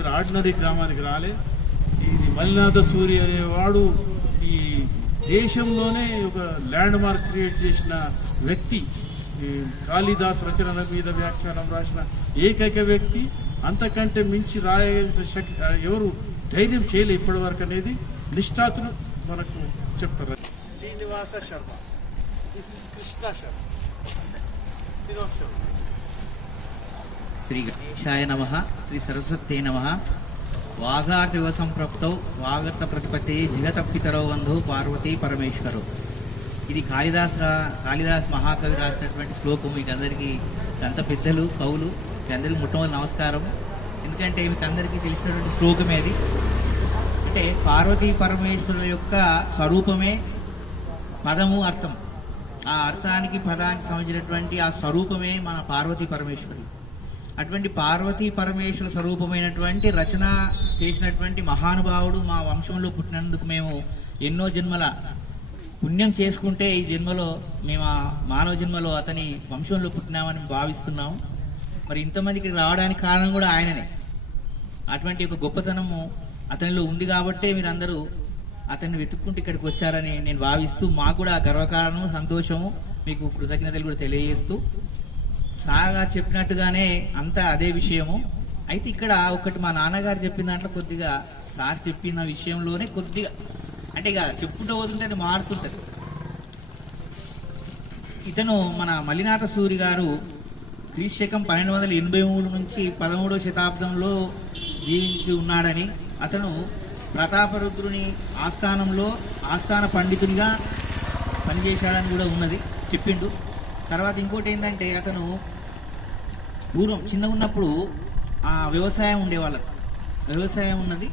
మీరు ఆర్డినరీ గ్రామానికి రాలే. ఇది మల్లినాథ సూరి అనేవాడు ఈ దేశంలోనే ఒక ల్యాండ్ మార్క్ క్రియేట్ చేసిన వ్యక్తి. కాళిదాస్ రచనల మీద వ్యాఖ్యానం రాసిన ఏకైక వ్యక్తి. అంతకంటే మించి రాయాల్సిన శక్తి ఎవరు ధైర్యం చేయలే ఇప్పటి వరకు అనేది నిష్ఠాతులు మనకు చెప్తారు. Srinivasa Sharma, this is Krishna Sharma, Srinivasa Sharma. శ్రీ గణేశాయ నమః, శ్రీ సరస్వతే నమః. వాగార్తివ సంప్రప్తౌ వాగర్త ప్రతిపత్తి జగతపితరౌ వంధు పార్వతీ పరమేశ్వరు. ఇది కాళిదాస్ మహాకవి రాసినటువంటి శ్లోకం. మీకు అందరికీ అంత పెద్దలు కవులు మీ అందరికీ మొట్టమొదటి నమస్కారం. ఎందుకంటే మీకు అందరికీ తెలిసినటువంటి శ్లోకమే అది. అంటే పార్వతీ పరమేశ్వరుల యొక్క స్వరూపమే పదము అర్థం. ఆ అర్థానికి పదానికి సంబంధించినటువంటి ఆ స్వరూపమే మన పార్వతీ పరమేశ్వరి. అటువంటి పార్వతీ పరమేశ్వర స్వరూపమైనటువంటి రచన చేసినటువంటి మహానుభావుడు మా వంశంలో పుట్టినందుకు మేము ఎన్నో జన్మల పుణ్యం చేసుకుంటే ఈ జన్మలో మేము ఆ మానవ జన్మలో అతని వంశంలో పుట్టినామని భావిస్తున్నాము. మరి ఇంతమందికి రావడానికి కారణం కూడా ఆయననే. అటువంటి ఒక గొప్పతనము అతనిలో ఉంది కాబట్టే మీరందరూ అతన్ని వెతుక్కుంటూ ఇక్కడికి వచ్చారని నేను భావిస్తూ, మాకు కూడా గర్వకారణము సంతోషము, మీకు కృతజ్ఞతలు కూడా తెలియజేస్తూ, సార్గా చెప్పినట్టుగానే అంతా అదే విషయము. అయితే ఇక్కడ ఒకటి మా నాన్నగారు చెప్పిన దాంట్లో కొద్దిగా సార్ చెప్పిన విషయంలోనే కొద్దిగా అంటే ఇక చెప్పుకుంటూ పోతుంటే అది మారుతుంటది. ఇతను మన మల్లినాథ సూరి గారు క్రీశకం 1283 నుంచి 13వ శతాబ్దంలో జీవించి ఉన్నాడని, అతను ప్రతాపరుద్రుని ఆస్థానంలో ఆస్థాన పండితునిగా పనిచేశాడని కూడా ఉన్నది చెప్పిండు. తర్వాత ఇంకోటి ఏంటంటే అతను పూర్వం చిన్నగా ఉన్నప్పుడు ఆ వ్యవసాయం ఉండేవాళ్ళకి వ్యవసాయం ఉన్నది.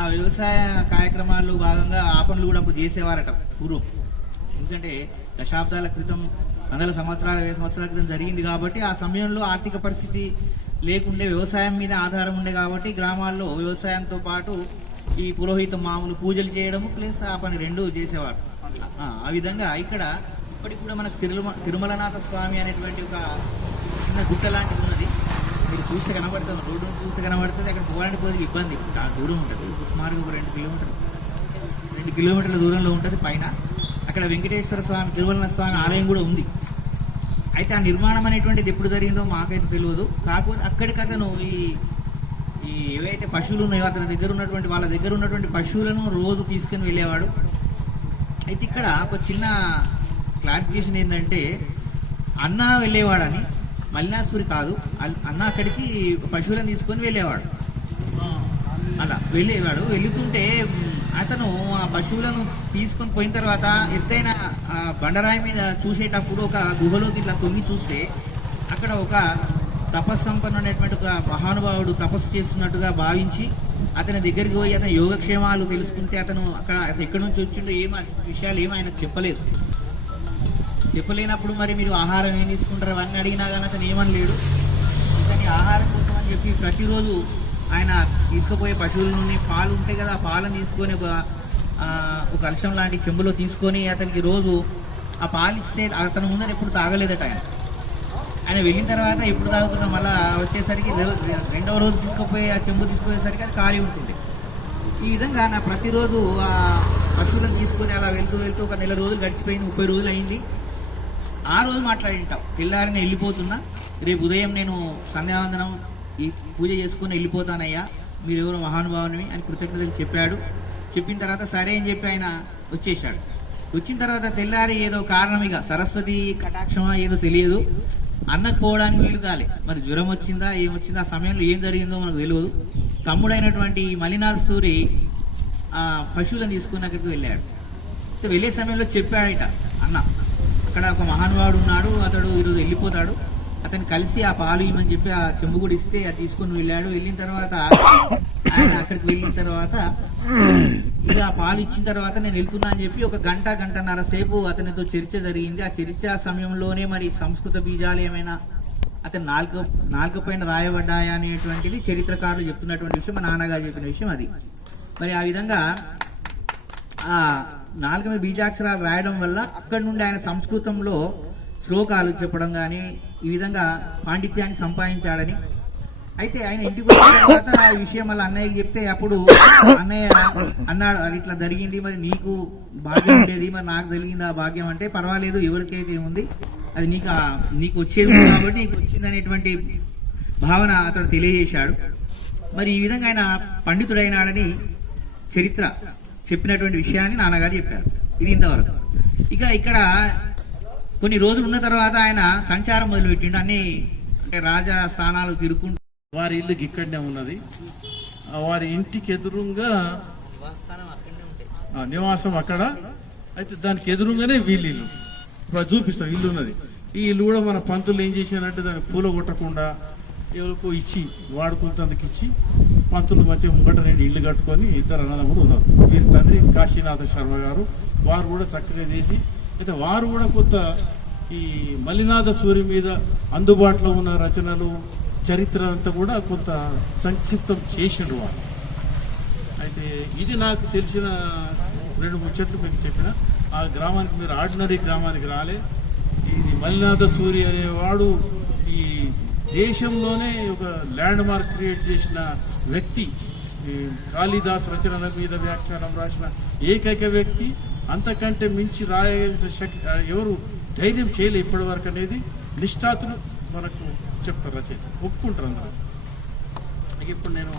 ఆ వ్యవసాయ కార్యక్రమాల్లో భాగంగా ఆ పనులు కూడా అప్పుడు చేసేవారట పూర్వం. ఎందుకంటే దశాబ్దాల క్రితం 100 సంవత్సరాల 20 సంవత్సరాల క్రితం జరిగింది కాబట్టి ఆ సమయంలో ఆర్థిక పరిస్థితి లేకుండే వ్యవసాయం మీద ఆధారం ఉండే కాబట్టి గ్రామాల్లో వ్యవసాయంతో పాటు ఈ పురోహితం మామూలు పూజలు చేయడము ప్లస్ ఆ పని రెండు చేసేవారు. ఆ విధంగా ఇక్కడ ఇప్పటికి కూడా మనకు తిరుమలనాథ స్వామి అనేటువంటి ఒక చిన్న గుట్ట లాంటిది ఉన్నది. మీరు చూస్తే కనబడుతుంది, రోడ్డు చూస్తే కనబడుతుంది. అక్కడ పోవడానికి కొద్దిగా ఇబ్బంది, దూరం ఉంటుంది. సుమారుగా ఒక 2 కిలోమీటర్ల దూరంలో ఉంటుంది పైన. అక్కడ వెంకటేశ్వర స్వామి తిరుమలనాథ స్వామి ఆలయం కూడా ఉంది. అయితే ఆ నిర్మాణం అనేటువంటిది ఎప్పుడు జరిగిందో మాకైతే తెలియదు. కాకపోతే అక్కడికి అతను ఈ ఏవైతే పశువులు ఉన్నాయో అతని దగ్గర ఉన్నటువంటి వాళ్ళ దగ్గర ఉన్నటువంటి పశువులను రోజు తీసుకుని వెళ్ళేవాడు. అయితే ఇక్కడ ఒక చిన్న క్లారిఫికేషన్ ఏంటంటే అన్న వెళ్ళేవాడని, మల్లినాథుడి కాదు, అన్న అక్కడికి పశువులను తీసుకొని వెళ్ళేవాడు. అలా వెళ్ళేవాడు. వెళుతుంటే అతను ఆ పశువులను తీసుకొని పోయిన తర్వాత ఎత్తైన బండరాయి మీద చూసేటప్పుడు ఒక గుహలోకి ఇట్లా తొంగి చూస్తే అక్కడ ఒక తపస్సంపన్నుడైనటువంటి ఒక మహానుభావుడు తపస్సు చేస్తున్నట్టుగా భావించి అతని దగ్గరికి పోయి అతని యోగక్షేమాలు తెలుసుకుంటే అతను ఎక్కడి నుంచి వచ్చిండో విషయాలు ఏమీ ఆయనకు చెప్పలేనప్పుడు మరి మీరు ఆహారం ఏం తీసుకుంటారు అవన్నీ అడిగినా కానీ అతను ఏమని లేడు. కానీ ఆహారం కోసం అని చెప్పి ప్రతిరోజు ఆయన తీసుకుపోయే పశువుల నుండి పాలు ఉంటాయి కదా, ఆ పాలను తీసుకొని ఒక కలశం లాంటి చెంబులో తీసుకొని అతనికి రోజు ఆ పాలు ఇస్తే అతను ముందర ఎప్పుడు తాగలేదట. ఆయన వెళ్ళిన తర్వాత ఎప్పుడు తాగుతున్నాం మళ్ళీ వచ్చేసరికి రెండవ రోజు తీసుకుపోయి ఆ చెంబు తీసుకుపోయేసరికి అది ఖాళీ ఉంటుంది. ఈ విధంగా నా ప్రతిరోజు ఆ పశువులను తీసుకొని అలా వెళ్తూ ఒక నెల రోజులు గడిచిపోయింది, 30 రోజులు అయింది. ఆ రోజు మాట్లాడింటాం, తెల్లారి నేను వెళ్ళిపోతున్నా, రేపు ఉదయం నేను సంధ్యావందనం ఈ పూజ చేసుకొని వెళ్ళిపోతానయ్యా, మీరెవరో మహానుభావుని అని కృతజ్ఞతలు చెప్పాడు. చెప్పిన తర్వాత సరే అని చెప్పి ఆయన వచ్చేసాడు. వచ్చిన తర్వాత తెల్లారి ఏదో కారణం, ఇక సరస్వతి కటాక్షమా ఏదో తెలియదు, అన్నకు పోవడానికి వీలు కాలే. మరి జ్వరం వచ్చిందా ఏమొచ్చిందా, ఆ సమయంలో ఏం జరిగిందో మనకు తెలియదు. తమ్ముడైనటువంటి మల్లినాథ సూరి ఆ పశువులను తీసుకుని అక్కడికి వెళ్ళాడు. వెళ్ళే సమయంలో చెప్పాడట అన్న, అక్కడ ఒక మహానుభావుడు ఉన్నాడు, అతడు ఈరోజు వెళ్ళిపోతాడు, అతను కలిసి ఆ పాలు ఇవ్వమని చెప్పి ఆ చెంబు కూడా ఇస్తే అది తీసుకొని వెళ్ళాడు. వెళ్ళిన తర్వాత ఆయన అక్కడికి వెళ్ళిన తర్వాత ఇక ఆ పాలు ఇచ్చిన తర్వాత నేను వెళ్తున్నా అని చెప్పి ఒక గంటన్నర సేపు అతనితో చర్చ జరిగింది. ఆ చర్చ సమయంలోనే మరి సంస్కృత బీజాలు ఏమైనా అతను నాలుక పైన రాయబడ్డాయా అనేటువంటిది చరిత్రకారులు చెప్తున్నటువంటి విషయం, మా నాన్నగారు చెప్పిన విషయం అది. మరి ఆ విధంగా ఆ నాలుక మీద బీజాక్షరాలు రాయడం వల్ల అక్కడి నుండి ఆయన సంస్కృతంలో శ్లోకాలు చెప్పడం కానీ ఈ విధంగా పాండిత్యాన్ని సంపాదించాడని, అయితే ఆయన ఇంటికి వచ్చిన తర్వాత ఈ విషయం మళ్ళీ అన్నయ్యకి చెప్తే అప్పుడు అన్నయ్య అన్నాడు, అది ఇట్లా జరిగింది, మరి నీకు భాగ్యం ఉండేది, మరి నాకు జరిగింది ఆ భాగ్యం అంటే, పర్వాలేదు ఎవరికైతే ఏముంది అది నీకు వచ్చేది ఉంది కాబట్టి నీకు వచ్చింది అనేటువంటి భావన అతడు తెలియజేశాడు. మరి ఈ విధంగా ఆయన పండితుడైనాడని చరిత్ర చెప్పినటువంటి విషయాన్ని నాన్నగారు చెప్పారు. ఇది ఇంతవరకు. ఇక ఇక్కడ కొన్ని రోజులు ఉన్న తర్వాత ఆయన సంచారం మొదలుపెట్టిండు. అన్ని అంటే రాజా స్థానాలు తిరుగుకుంటూ, వారి ఇల్లు ఇక్కడనే ఉన్నది. వారి ఇంటికి ఎదురుగా నివాసం అక్కడ. అయితే దానికి ఎదురుగానే వీళ్ళ ఇల్లు. ఇప్పుడు చూపిస్తాం, ఇల్లు ఉన్నది. ఈ ఇల్లు కూడా మన పంతులు ఏం చేశానంటే దాన్ని పూల కొట్టకుండా ఎవరికో ఇచ్చి వాడుకుంటందుకు ఇచ్చి పంతులు మంచిగా ముంగట రెండు ఇల్లు కట్టుకొని ఇద్దరు అన్నదమ్ములు ఉన్నారు. వీరి తండ్రి కాశీనాథ శర్మ గారు, వారు కూడా చక్కగా చేసి, అయితే వారు కూడా కొత్త ఈ మల్లినాథ సూరి మీద అందుబాటులో ఉన్న రచనలు చరిత్ర అంతా కూడా కొంత సంక్షిప్తం చేసిండ్రు వాళ్ళు. అయితే ఇది నాకు తెలిసిన 2 ముచ్చట్లు మీకు చెప్పిన. ఆ గ్రామానికి మీరు ఆర్డినరీ గ్రామానికి రాలే. ఇది మల్లినాథ సూరి అనేవాడు ఈ దేశంలోనే ఒక ల్యాండ్ మార్క్ క్రియేట్ చేసిన వ్యక్తి. ఈ కాళిదాస్ రచనల మీద వ్యాఖ్యానం రాసిన ఏకైక వ్యక్తి. అంతకంటే మించి రాయగలిగిన శక్తి ఎవరు ధైర్యం చేయలే ఇప్పటి వరకు అనేది నిష్ఠాతులు మనకు చెప్తారు, రచయిత ఒప్పుకుంటారు అందరూ. ఇప్పుడు నేను